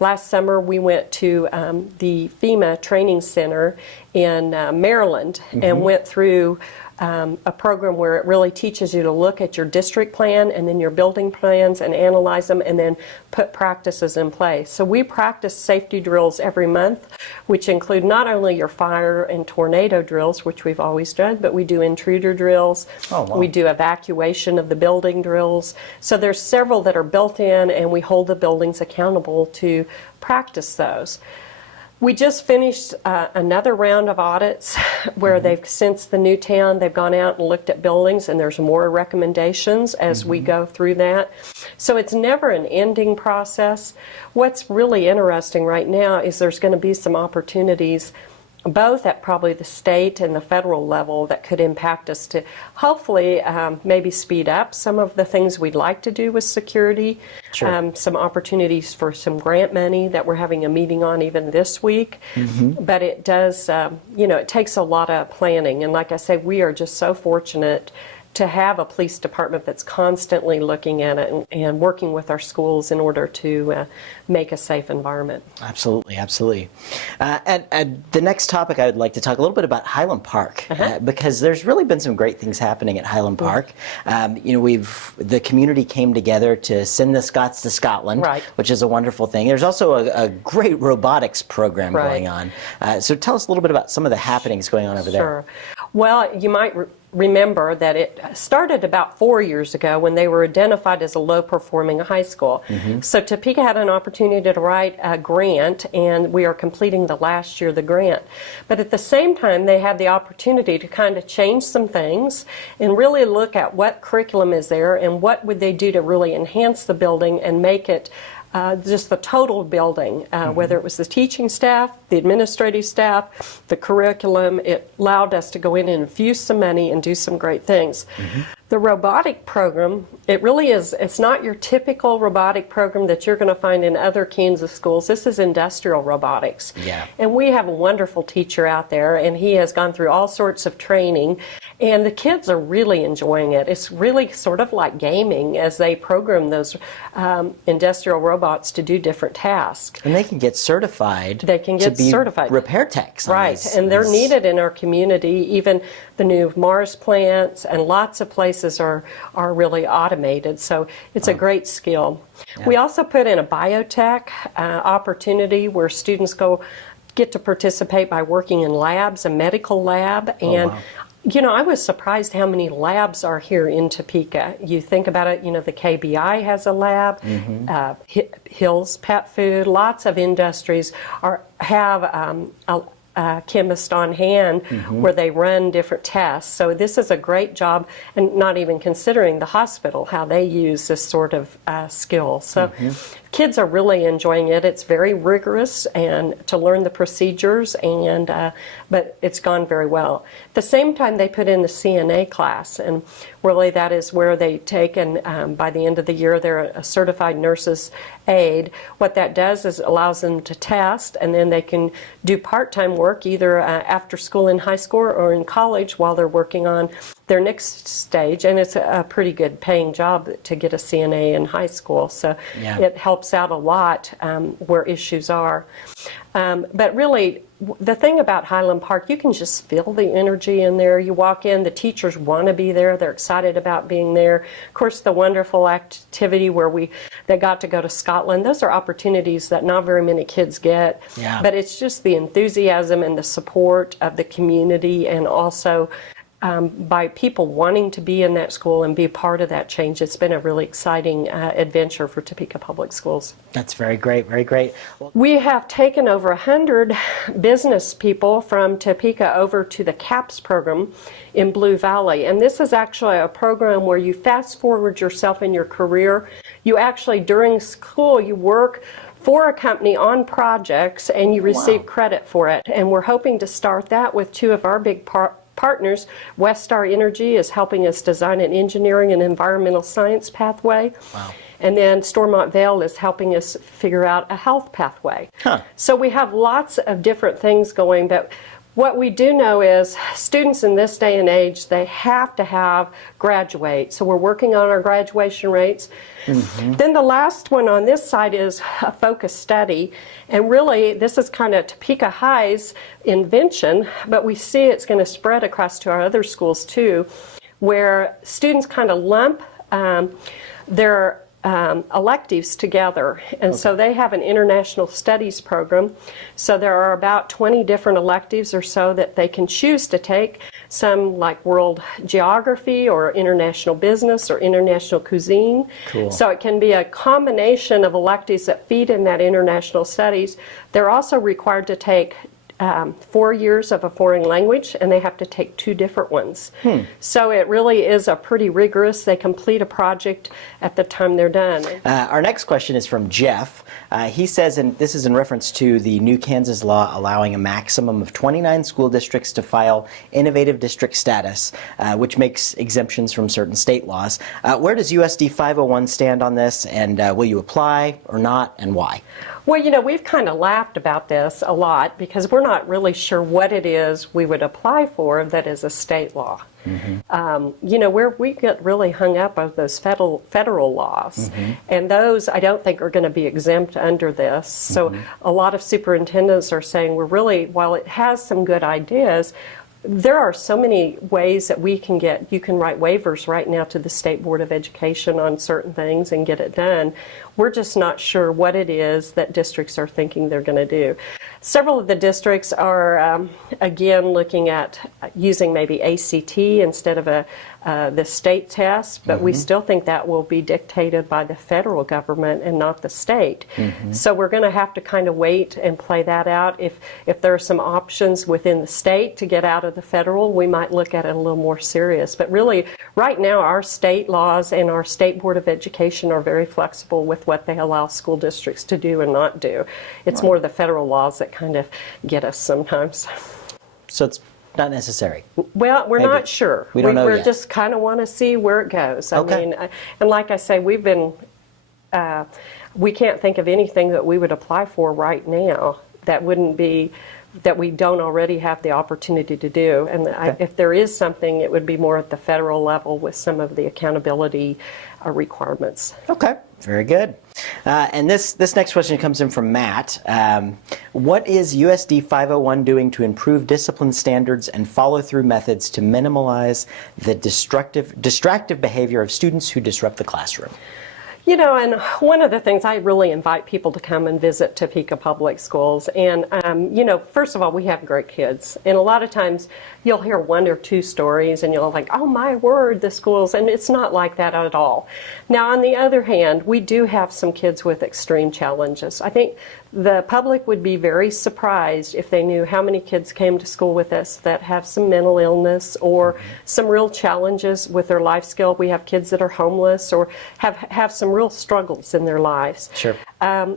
Last summer we went to the FEMA Training Center in Maryland and went through a program where it really teaches you to look at your district plan and then your building plans and analyze them and then put practices in place. So we practice safety drills every month, which include not only your fire and tornado drills, which we've always done, but we do intruder drills. Oh, wow. We do evacuation of the building drills. So there's several that are built in, and we hold the buildings accountable to practice those. We just finished another round of audits where they've, since the new town, they've gone out and looked at buildings, and there's more recommendations as we go through that. So it's never an ending process. What's really interesting right now is there's going to be some opportunities both at probably the state and the federal level that could impact us to hopefully maybe speed up some of the things we'd like to do with security. Sure. Some opportunities for some grant money that we're having a meeting on even this week. But it does, you know, it takes a lot of planning. And like I say, we are just so fortunate to have a police department that's constantly looking at it and working with our schools in order to make a safe environment. Absolutely, absolutely. And the next topic I would like to talk a little bit about Highland Park, because there's really been some great things happening at Highland Park. You know, the community came together to send the Scots to Scotland, which is a wonderful thing. There's also a great robotics program going on. So tell us a little bit about some of the happenings going on over there. Well, you might remember that it started about 4 years ago when they were identified as a low-performing high school. So Topeka had an opportunity to write a grant, and we are completing the last year of the grant. But at the same time, they had the opportunity to kind of change some things and really look at what curriculum is there and what would they do to really enhance the building and make it just the total building, whether it was the teaching staff, the administrative staff, the curriculum. It allowed us to go in and infuse some money and do some great things. The robotic program, it really is, it's not your typical robotic program that you're going to find in other Kansas schools. This is industrial robotics. And we have a wonderful teacher out there, and he has gone through all sorts of training, and the kids are really enjoying it. It's really sort of like gaming as they program those industrial robots to do different tasks. And they can get certified. They can get certified. Repair techs. And they're needed in our community. Even the new Mars plants and lots of places are really automated. So it's a great skill. We also put in a biotech opportunity where students get to participate by working in labs, a medical lab. And you know, I was surprised how many labs are here in Topeka. You think about it, you know, the KBI has a lab, Hill's Pet Food, lots of industries have a chemist on hand where they run different tests. So this is a great job, and not even considering the hospital, how they use this sort of skill. So kids are really enjoying it. It's very rigorous and to learn the procedures, and but it's gone very well. At the same time, they put in the CNA class, and really that is where they take, and by the end of the year, they're a certified nurse's aide. What that does is allows them to test, and then they can do part-time work either after school in high school or in college while they're working on their next stage, and it's a pretty good paying job to get a CNA in high school, so it helps out a lot where issues are. But really, the thing about Highland Park, you can just feel the energy in there. You walk in, the teachers want to be there, they're excited about being there. Of course, the wonderful activity where they got to go to Scotland, those are opportunities that not very many kids get, but it's just the enthusiasm and the support of the community, and also by people wanting to be in that school and be part of that change. It's been a really exciting adventure for Topeka Public Schools. That's very great, very great. We have taken over 100 business people from Topeka over to the CAPS program in Blue Valley. And this is actually a program where you fast forward yourself in your career. You actually, during school, you work for a company on projects and you receive credit for it. And we're hoping to start that with two of our big partners. Westar Energy is helping us design an engineering and environmental science pathway. And then Stormont Vail is helping us figure out a health pathway. So we have lots of different things going, but What we do know is students in this day and age, they have to have graduate. So we're working on our graduation rates. Then the last one on this side is a focus study. And really, this is kind of Topeka High's invention, but we see it's going to spread across to our other schools too, where students kind of lump their electives together, and so they have an international studies program. So there are about 20 different electives or so that they can choose to take, some like world geography or international business or international cuisine. Cool. So it can be a combination of electives that feed in that international studies. They're also required to take 4 years of a foreign language, and they have to take 2 different ones. So it really is a pretty rigorous. They complete a project at the time they're done. Our next question is from Jeff. He says, and this is in reference to the new Kansas law allowing a maximum of 29 school districts to file innovative district status, which makes exemptions from certain state laws. Where does USD 501 stand on this, and will you apply or not, and why? Well, you know, we've kind of laughed about this a lot because we're not really sure what it is we would apply for that is a state law. You know, we get really hung up on those federal laws, and those I don't think are going to be exempt under this. So a lot of superintendents are saying we're really, while it has some good ideas, there are so many ways that you can write waivers right now to the State Board of Education on certain things and get it done. We're just not sure what it is that districts are thinking they're going to do. Several of the districts are, again, looking at using maybe ACT instead of the state test, but we still think that will be dictated by the federal government and not the state. So we're going to have to kind of wait and play that out. If there are some options within the state to get out of the federal, we might look at it a little more serious. But really, right now, our state laws and our State Board of Education are very flexible with what they allow school districts to do and not do. It's more the federal laws that kind of get us sometimes. So it's not necessary. Well, we're not sure. We don't know We yet. just kind of want to see where it goes. Okay. I mean, and like I say, we can't think of anything that we would apply for right now that wouldn't be that we don't already have the opportunity to do. And if there is something, it would be more at the federal level with some of the accountability requirements. Okay, very good. And this next question comes in from Matt. What is USD 501 doing to improve discipline standards and follow-through methods to minimize the distractive behavior of students who disrupt the classroom? You know, and one of the things I really invite people to come and visit Topeka Public Schools. And, you know, first of all, we have great kids. And a lot of times you'll hear 1 or 2 stories and you'll think, oh my word, the schools. And it's not like that at all. Now, on the other hand, we do have some kids with extreme challenges. I think the public would be very surprised if they knew how many kids came to school with us that have some mental illness or some real challenges with their life skill. We have kids that are homeless or have some real struggles in their lives. Sure.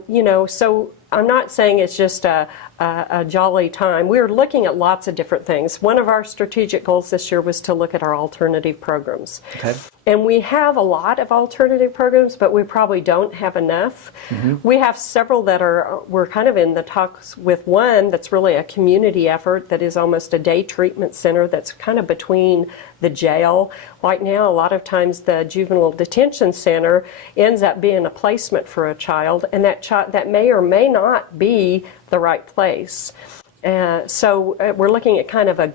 You know, so I'm not saying it's just a jolly time. We're looking at lots of different things. One of our strategic goals this year was to look at our alternative programs. Okay. And we have a lot of alternative programs, but we probably don't have enough. We have several that we're kind of in the talks with one that's really a community effort that is almost a day treatment center that's kind of between the jail. Right now, a lot of times the juvenile detention center ends up being a placement for a child, and that may or may not be the right place. So we're looking at kind of a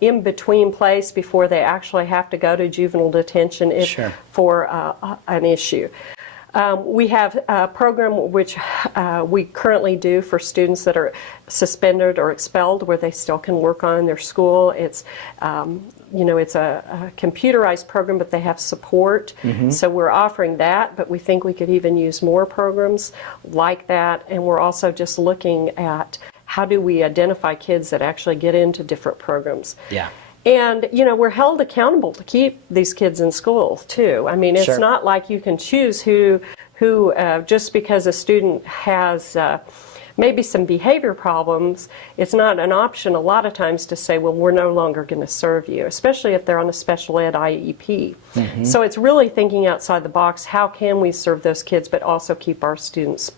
in-between place before they actually have to go to juvenile detention for an issue. We have a program which we currently do for students that are suspended or expelled where they still can work on their school. It's you know, it's a computerized program, but they have support. So we're offering that, but we think we could even use more programs like that. And we're also just looking at how do we identify kids that actually get into different programs. Yeah. And, you know, we're held accountable to keep these kids in school, too. I mean, it's not like you can choose who just because a student has maybe some behavior problems, it's not an option a lot of times to say, well, we're no longer going to serve you, especially if they're on a special ed IEP. So it's really thinking outside the box, how can we serve those kids but also keep our students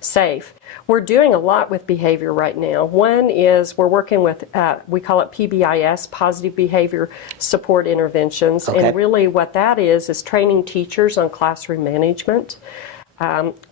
safe. We're doing a lot with behavior right now. One is we're working with, we call it PBIS, Positive Behavior Support Interventions. Okay. And really what that is training teachers on classroom management,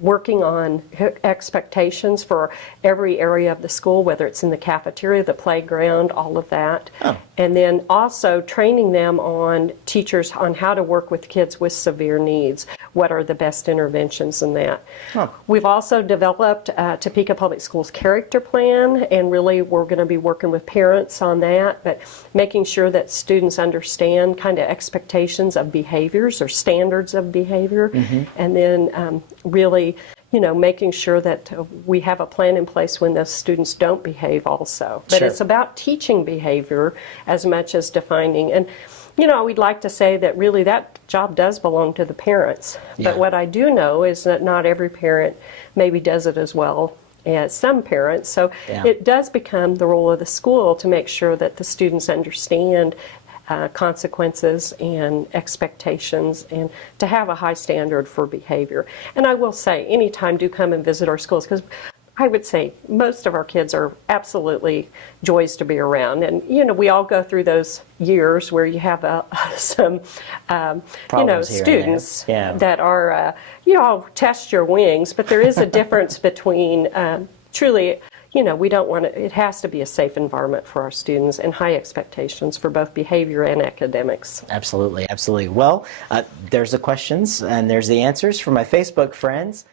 working on expectations for every area of the school, whether it's in the cafeteria, the playground, all of that. Oh. And then also training them on teachers on how to work with kids with severe needs. What are the best interventions in that? Oh. We've also developed Topeka Public Schools character plan, and really we're going to be working with parents on that, but making sure that students understand kind of expectations of behaviors or standards of behavior, and then really, you know, making sure that we have a plan in place when those students don't behave also. But Sure. it's about teaching behavior as much as defining. And, you know, we'd like to say that really that job does belong to the parents. Yeah. But what I do know is that not every parent maybe does it as well as some parents. So Yeah. it does become the role of the school to make sure that the students understand consequences and expectations, and to have a high standard for behavior. And I will say, anytime do come and visit our schools, because I would say most of our kids are absolutely joys to be around. And, you know, we all go through those years where you have some, you know, Problems here and students there. Yeah. that are, you know, test your wings, but there is a difference between truly, you know, we don't want to, it has to be a safe environment for our students and high expectations for both behavior and academics. Absolutely, absolutely. Well, there's the questions and there's the answers from my Facebook friends.